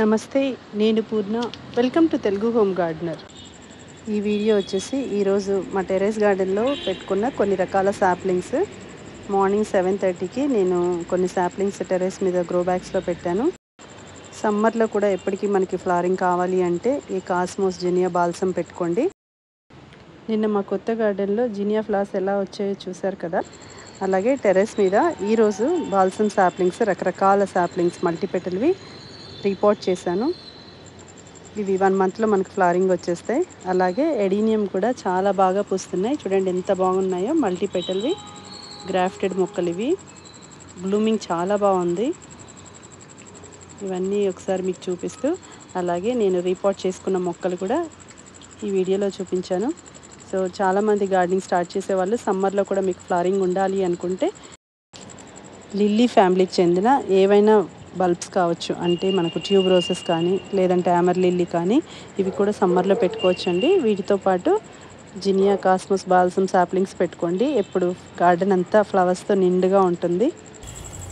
నమస్తే, నేను Purna. Welcome to Telugu home gardener. ఈ వీడియో వచ్చేసి ఈరోజు మా టెర్రస్ గార్డెన్లో పెట్టుకున్న కొన్ని రకాల సాప్లింగ్స్. మార్నింగ్ 7:30కి నేను కొన్ని సాప్లింగ్స్ టెర్రస్ మీద గ్రో బ్యాగ్స్లో పెట్టాను. సమ్మర్లో కూడా ఎప్పటికీ మనకి ఫ్లవరింగ్ కావాలి అంటే ఈ కాస్మోస్ జినియా బాల్సమ్ పెట్టుకోండి. నిన్న మా కొత్త గార్డెన్లో జినియా ఫ్లవర్స్ ఎలా వచ్చాయో చూశారు కదా. అలాగే టెర్రస్ మీద ఈరోజు బాల్సమ్ సాప్లింగ్స్, రకరకాల సాప్లింగ్స్ మల్టీపెటల్వి రీపాట్ చేశాను. ఇవి 1 మంత్లో మనకు ఫ్లవరింగ్ వచ్చేస్తాయి. అలాగే ఎడీనియం కూడా చాలా బాగా పూస్తున్నాయి. చూడండి ఎంత బాగున్నాయో. మల్టీపెటల్వి గ్రాఫ్టెడ్ మొక్కలు ఇవి. బ్లూమింగ్ చాలా బాగుంది. ఇవన్నీ ఒకసారి మీకు చూపిస్తూ, అలాగే నేను రీపాట్ చేసుకున్న మొక్కలు కూడా ఈ వీడియోలో చూపించాను. సో చాలామంది గార్డెనింగ్ స్టార్ట్ చేసేవాళ్ళు సమ్మర్లో కూడా మీకు ఫ్లవరింగ్ ఉండాలి అనుకుంటే లిల్లీ ఫ్యామిలీకి చెందిన ఏవైనా బల్బ్స్ కావచ్చు, అంటే మనకు ట్యూబ్ రోసెస్ కానీ లేదంటే ఆమర్ లిల్లీ కానీ ఇవి కూడా సమ్మర్లో పెట్టుకోవచ్చండి. వీటితో పాటు జినియా, కాస్మోస్, బాల్సమ్ సాప్లింగ్స్ పెట్టుకోండి. ఎప్పుడు గార్డెన్ అంతా ఫ్లవర్స్తో నిండుగా ఉంటుంది.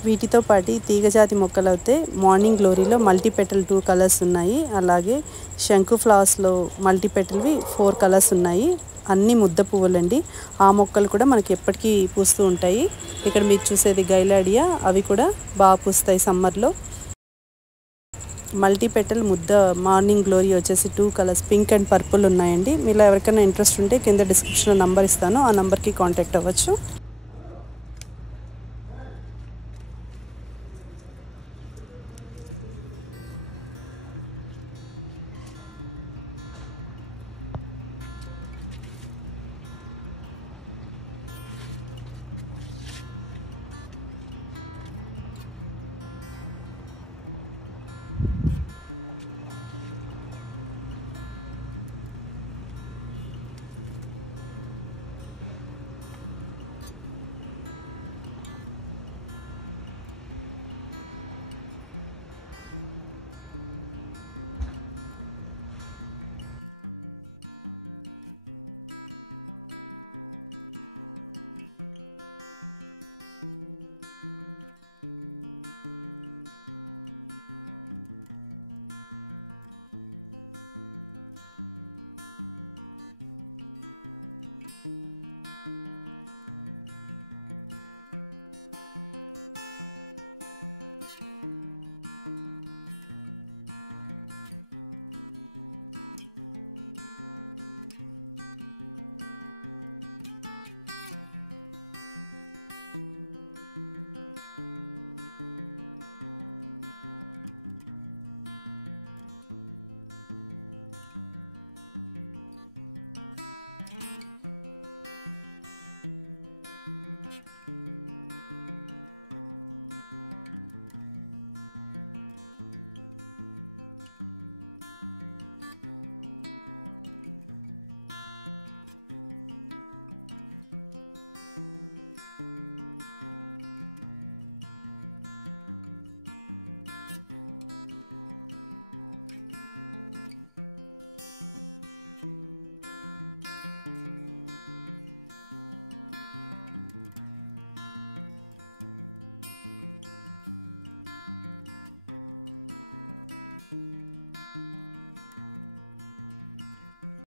వీటితో పాటు తీగజాతి మొక్కలు అయితే మార్నింగ్ గ్లోరీలో మల్టీపెటల్ 2 కలర్స్ ఉన్నాయి. అలాగే శంకు ఫ్లవర్స్లో మల్టీపెటల్వి 4 కలర్స్ ఉన్నాయి. అన్నీ ముద్ద పువ్వులండి. ఆ మొక్కలు కూడా మనకి ఎప్పటికీ పూస్తూ ఉంటాయి. ఇక్కడ మీరు చూసేది గైలాడియా, అవి కూడా బాగా పూస్తాయి సమ్మర్లో. మల్టీపెటల్ ముద్ద మార్నింగ్ గ్లోరీ వచ్చేసి 2 కలర్స్ పింక్ అండ్ పర్పుల్ ఉన్నాయండి. మీలో ఎవరికైనా ఇంట్రెస్ట్ ఉంటే కింద డిస్క్రిప్షన్లో నంబర్ ఇస్తాను, ఆ నంబర్కి కాంటాక్ట్ అవ్వచ్చు.